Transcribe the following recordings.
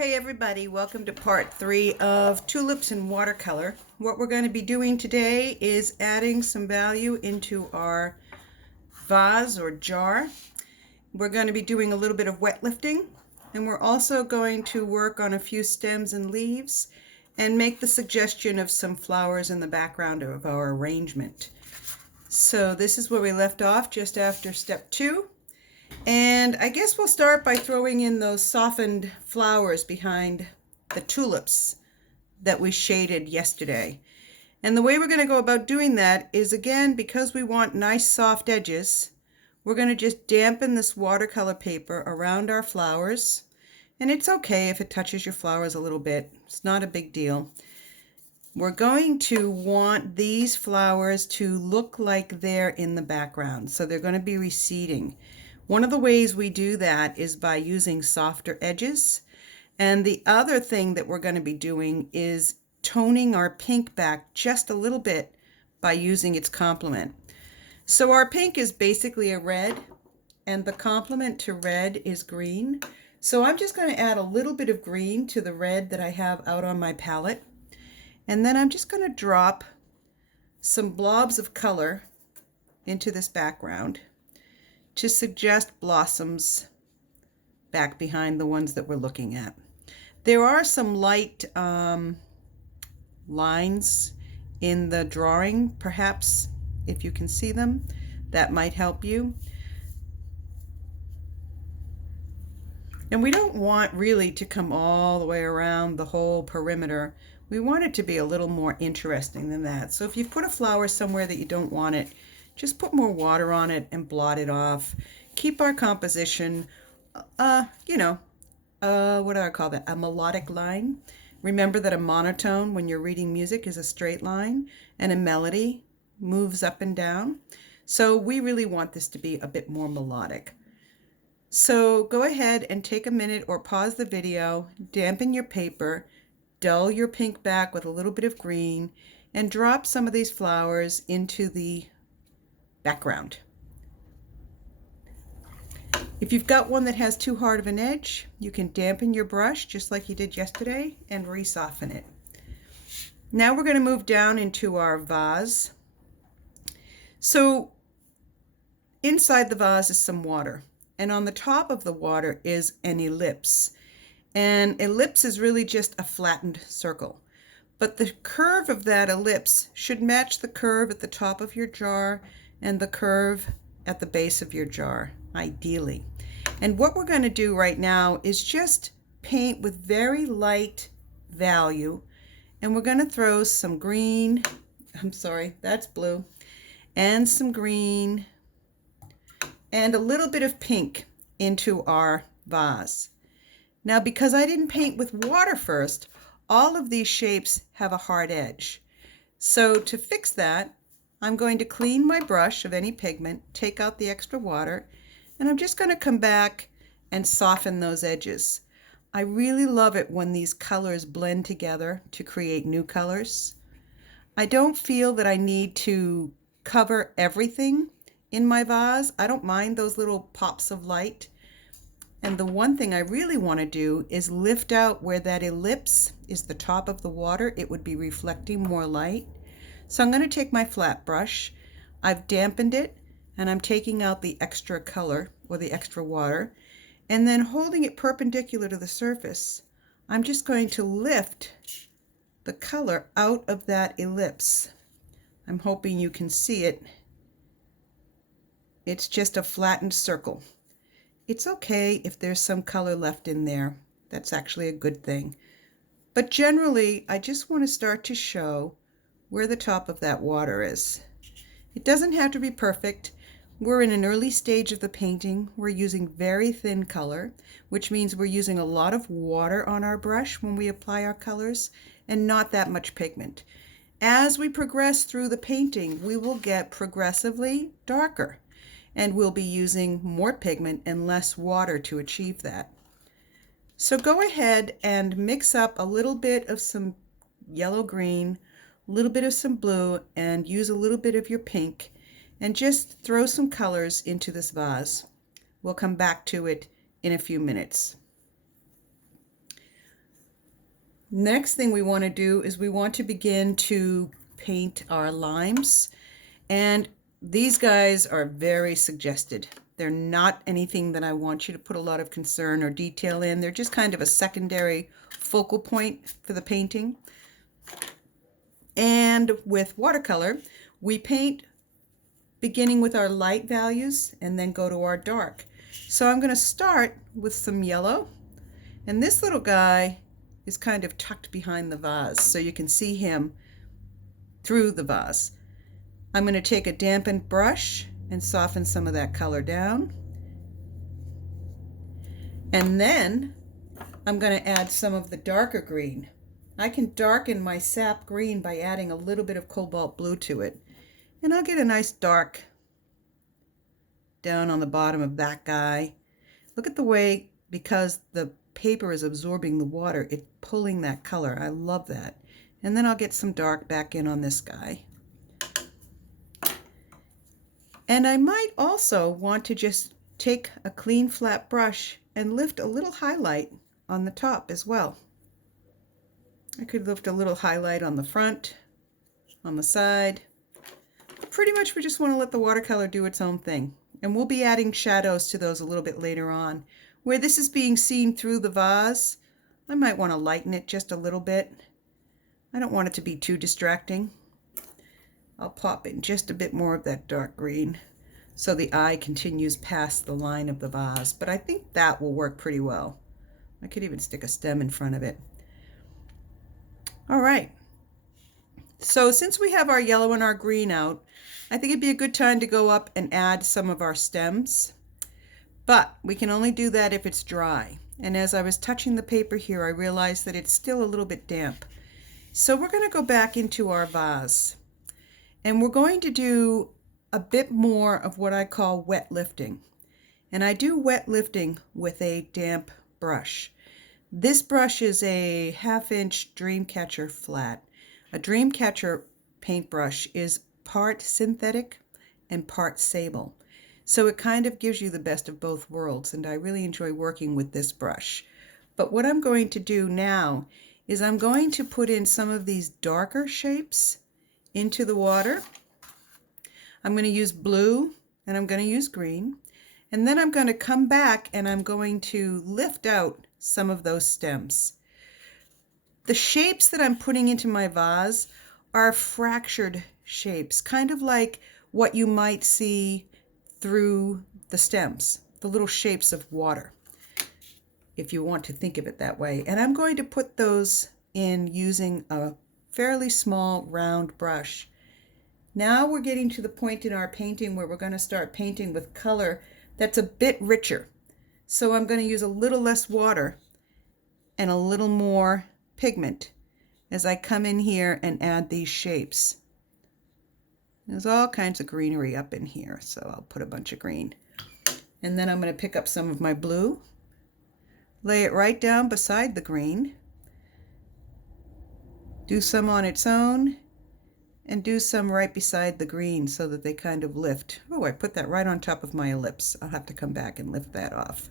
Hey everybody, welcome to part 3 of Tulips in Watercolor. What we're going to be doing today is adding some value into our vase or jar. We're going to be doing a little bit of wet lifting, and we're also going to work on a few stems and leaves and make the suggestion of some flowers in the background of our arrangement. So this is where we left off just after step 2. And I guess we'll start by throwing in those softened flowers behind the tulips that we shaded yesterday. And the way we're going to go about doing that is, again, because we want nice soft edges, we're going to just dampen this watercolor paper around our flowers. And it's okay if it touches your flowers a little bit. It's not a big deal. We're going to want these flowers to look like they're in the background. So they're going to be receding. One of the ways we do that is by using softer edges. And the other thing that we're going to be doing is toning our pink back just a little bit by using its complement. So our pink is basically a red, and the complement to red is green. So I'm just going to add a little bit of green to the red that I have out on my palette. And then I'm just going to drop some blobs of color into this background to suggest blossoms back behind the ones that we're looking at. There are some light lines in the drawing, perhaps if you can see them, that might help you. And we don't want really to come all the way around the whole perimeter. We want it to be a little more interesting than that. So if you've put a flower somewhere that you don't want it, just put more water on it and blot it off. Keep our composition, what do I call that? A melodic line. Remember that a monotone when you're reading music is a straight line, and a melody moves up and down. So we really want this to be a bit more melodic. So go ahead and take a minute or pause the video, dampen your paper, dull your pink back with a little bit of green, and drop some of these flowers into the background. If you've got one that has too hard of an edge, you can dampen your brush just like you did yesterday and re-soften it. Now we're going to move down into our vase. So inside the vase is some water, and on the top of the water is an ellipse. An ellipse is really just a flattened circle. But the curve of that ellipse should match the curve at the top of your jar and the curve at the base of your jar, ideally. And what we're going to do right now is just paint with very light value, and we're going to throw some green, that's blue, and some green, and a little bit of pink into our vase. Now, because I didn't paint with water first, all of these shapes have a hard edge. So to fix that, I'm going to clean my brush of any pigment, take out the extra water, and I'm just going to come back and soften those edges. I really love it when these colors blend together to create new colors. I don't feel that I need to cover everything in my vase. I don't mind those little pops of light. And the one thing I really want to do is lift out where that ellipse is the top of the water. It would be reflecting more light. So I'm going to take my flat brush. I've dampened it, and I'm taking out the extra color or the extra water, and then holding it perpendicular to the surface, I'm just going to lift the color out of that ellipse. I'm hoping you can see it. It's just a flattened circle. It's okay if there's some color left in there. That's actually a good thing. But generally, I just want to start to show where the top of that water is. It doesn't have to be perfect. We're in an early stage of the painting. We're using very thin color, which means we're using a lot of water on our brush when we apply our colors and not that much pigment. As we progress through the painting, we will get progressively darker, and we'll be using more pigment and less water to achieve that. So go ahead and mix up a little bit of some yellow-green, a little bit of some blue, and use a little bit of your pink, and just throw some colors into this vase. We'll come back to it in a few minutes. Next thing we want to do is we want to begin to paint our limes. And these guys are very suggested. They're not anything that I want you to put a lot of concern or detail in. They're just kind of a secondary focal point for the painting. And with watercolor, we paint beginning with our light values and then go to our dark. So I'm going to start with some yellow. And this little guy is kind of tucked behind the vase, so you can see him through the vase. I'm going to take a dampened brush and soften some of that color down. And then I'm going to add some of the darker green. I can darken my sap green by adding a little bit of cobalt blue to it. And I'll get a nice dark down on the bottom of that guy. Look at the way, because the paper is absorbing the water, it's pulling that color. I love that. And then I'll get some dark back in on this guy. And I might also want to just take a clean flat brush and lift a little highlight on the top as well. I could lift a little highlight on the front, on the side. Pretty much we just want to let the watercolor do its own thing. And we'll be adding shadows to those a little bit later on. Where this is being seen through the vase, I might want to lighten it just a little bit. I don't want it to be too distracting. I'll pop in just a bit more of that dark green so the eye continues past the line of the vase, but I think that will work pretty well. I could even stick a stem in front of it. All right, so since we have our yellow and our green out, I think it'd be a good time to go up and add some of our stems, but we can only do that if it's dry. And as I was touching the paper here, I realized that it's still a little bit damp. So we're going to go back into our vase. And we're going to do a bit more of what I call wet lifting. And I do wet lifting with a damp brush. This brush is a 1/2-inch Dreamcatcher flat. A Dreamcatcher paintbrush is part synthetic and part sable. So it kind of gives you the best of both worlds, and I really enjoy working with this brush. But what I'm going to do now is I'm going to put in some of these darker shapes into the water. I'm going to use blue and I'm going to use green, and then I'm going to come back and I'm going to lift out some of those stems. The shapes that I'm putting into my vase are fractured shapes, kind of like what you might see through the stems, the little shapes of water, if you want to think of it that way. And I'm going to put those in using a fairly small round brush. Now we're getting to the point in our painting where we're going to start painting with color that's a bit richer. So I'm going to use a little less water and a little more pigment as I come in here and add these shapes. There's all kinds of greenery up in here, so I'll put a bunch of green. And then I'm going to pick up some of my blue, lay it right down beside the green, do some on its own, and do some right beside the green so that they kind of lift. Oh, I put that right on top of my ellipse. I'll have to come back and lift that off.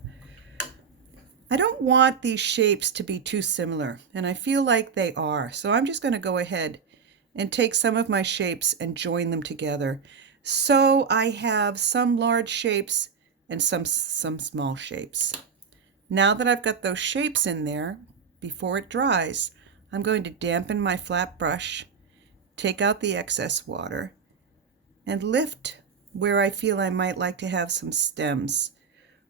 I don't want these shapes to be too similar, and I feel like they are. So I'm just going to go ahead and take some of my shapes and join them together. So I have some large shapes and some small shapes. Now that I've got those shapes in there, before it dries, I'm going to dampen my flat brush, take out the excess water, and lift where I feel I might like to have some stems.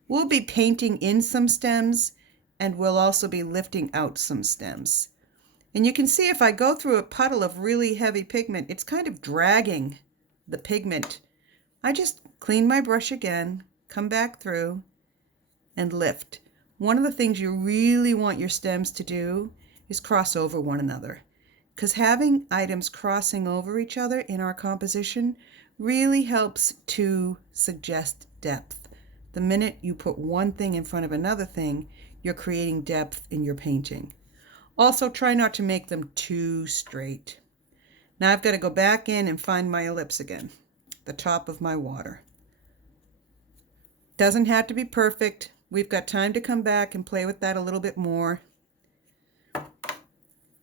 We'll be painting in some stems, and we'll also be lifting out some stems. And you can see if I go through a puddle of really heavy pigment, it's kind of dragging the pigment. I just clean my brush again, come back through, and lift. One of the things you really want your stems to do is cross over one another, because having items crossing over each other in our composition really helps to suggest depth. The minute you put one thing in front of another thing, you're creating depth in your painting. Also, try not to make them too straight. Now I've got to go back in and find my ellipse again, the top of my water. Doesn't have to be perfect. We've got time to come back and play with that a little bit more.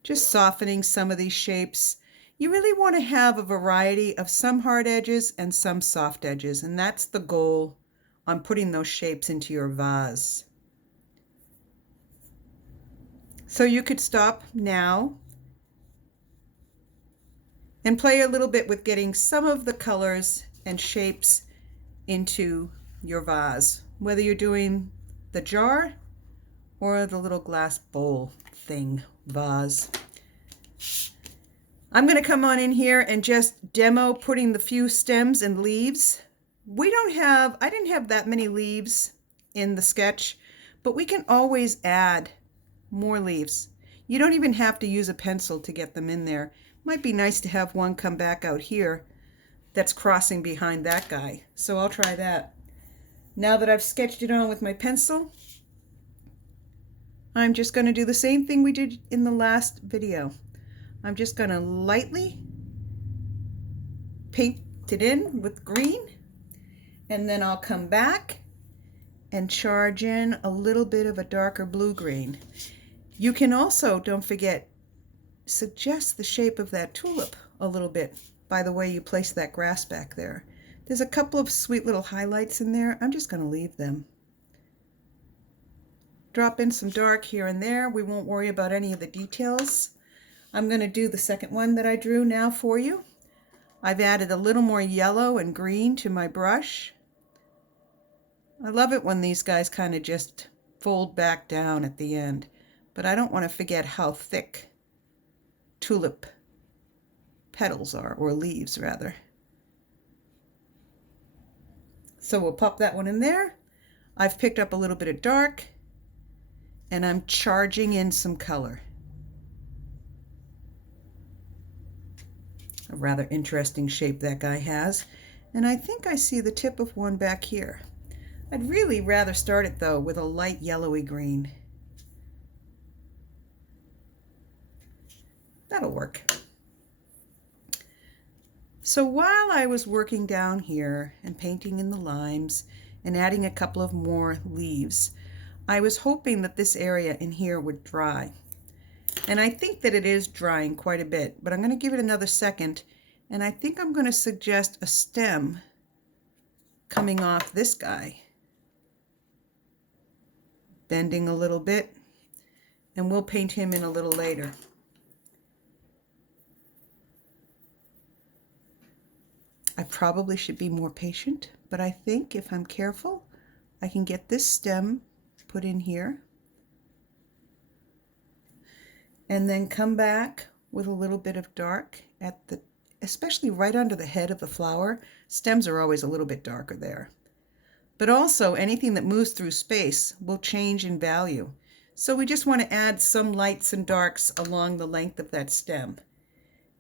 Just softening some of these shapes. You really want to have a variety of some hard edges and some soft edges, and that's the goal on putting those shapes into your vase. So you could stop now and play a little bit with getting some of the colors and shapes into your vase, whether you're doing the jar or the little glass bowl thing, vase. I'm going to come on in here and just demo putting the few stems and leaves. I didn't have that many leaves in the sketch, but we can always add more leaves. You don't even have to use a pencil to get them in there. Might be nice to have one come back out here that's crossing behind that guy. So I'll try that. Now that I've sketched it on with my pencil, I'm just going to do the same thing we did in the last video. I'm just going to lightly paint it in with green, and then I'll come back and charge in a little bit of a darker blue-green. You can also, don't forget, suggest the shape of that tulip a little bit by the way you place that grass back there. There's a couple of sweet little highlights in there. I'm just going to leave them. Drop in some dark here and there. We won't worry about any of the details. I'm going to do the second one that I drew now for you. I've added a little more yellow and green to my brush. I love it when these guys kind of just fold back down at the end, but I don't want to forget how thick tulip petals are, or leaves rather. So we'll pop that one in there. I've picked up a little bit of dark, and I'm charging in some color. A rather interesting shape that guy has, and I think I see the tip of one back here. I'd really rather start it though with a light yellowy green. That'll work. So while I was working down here and painting in the limes and adding a couple of more leaves, I was hoping that this area in here would dry. And I think that it is drying quite a bit, but I'm going to give it another second, and I think I'm going to suggest a stem coming off this guy, bending a little bit, and we'll paint him in a little later. I probably should be more patient, but I think if I'm careful, I can get this stem put in here and then come back with a little bit of dark at the, especially right under the head of the flower. Stems are always a little bit darker there. But also anything that moves through space will change in value. So we just want to add some lights and darks along the length of that stem.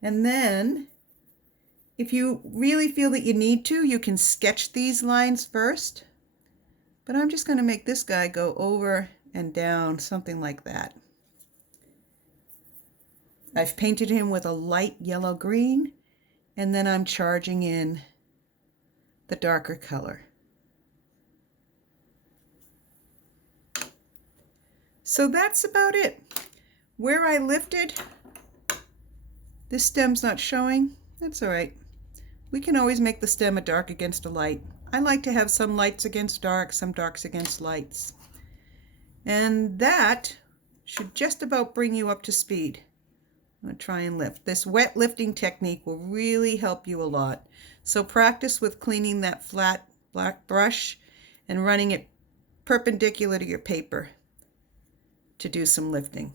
And then if you really feel that you need to, you can sketch these lines first. But I'm just going to make this guy go over and down, something like that. I've painted him with a light yellow-green, and then I'm charging in the darker color. So that's about it. Where I lifted, this stem's not showing. That's all right. We can always make the stem a dark against a light. I like to have some lights against dark, some darks against lights. And that should just about bring you up to speed. I'm going to try and lift. This wet lifting technique will really help you a lot. So practice with cleaning that flat black brush and running it perpendicular to your paper to do some lifting.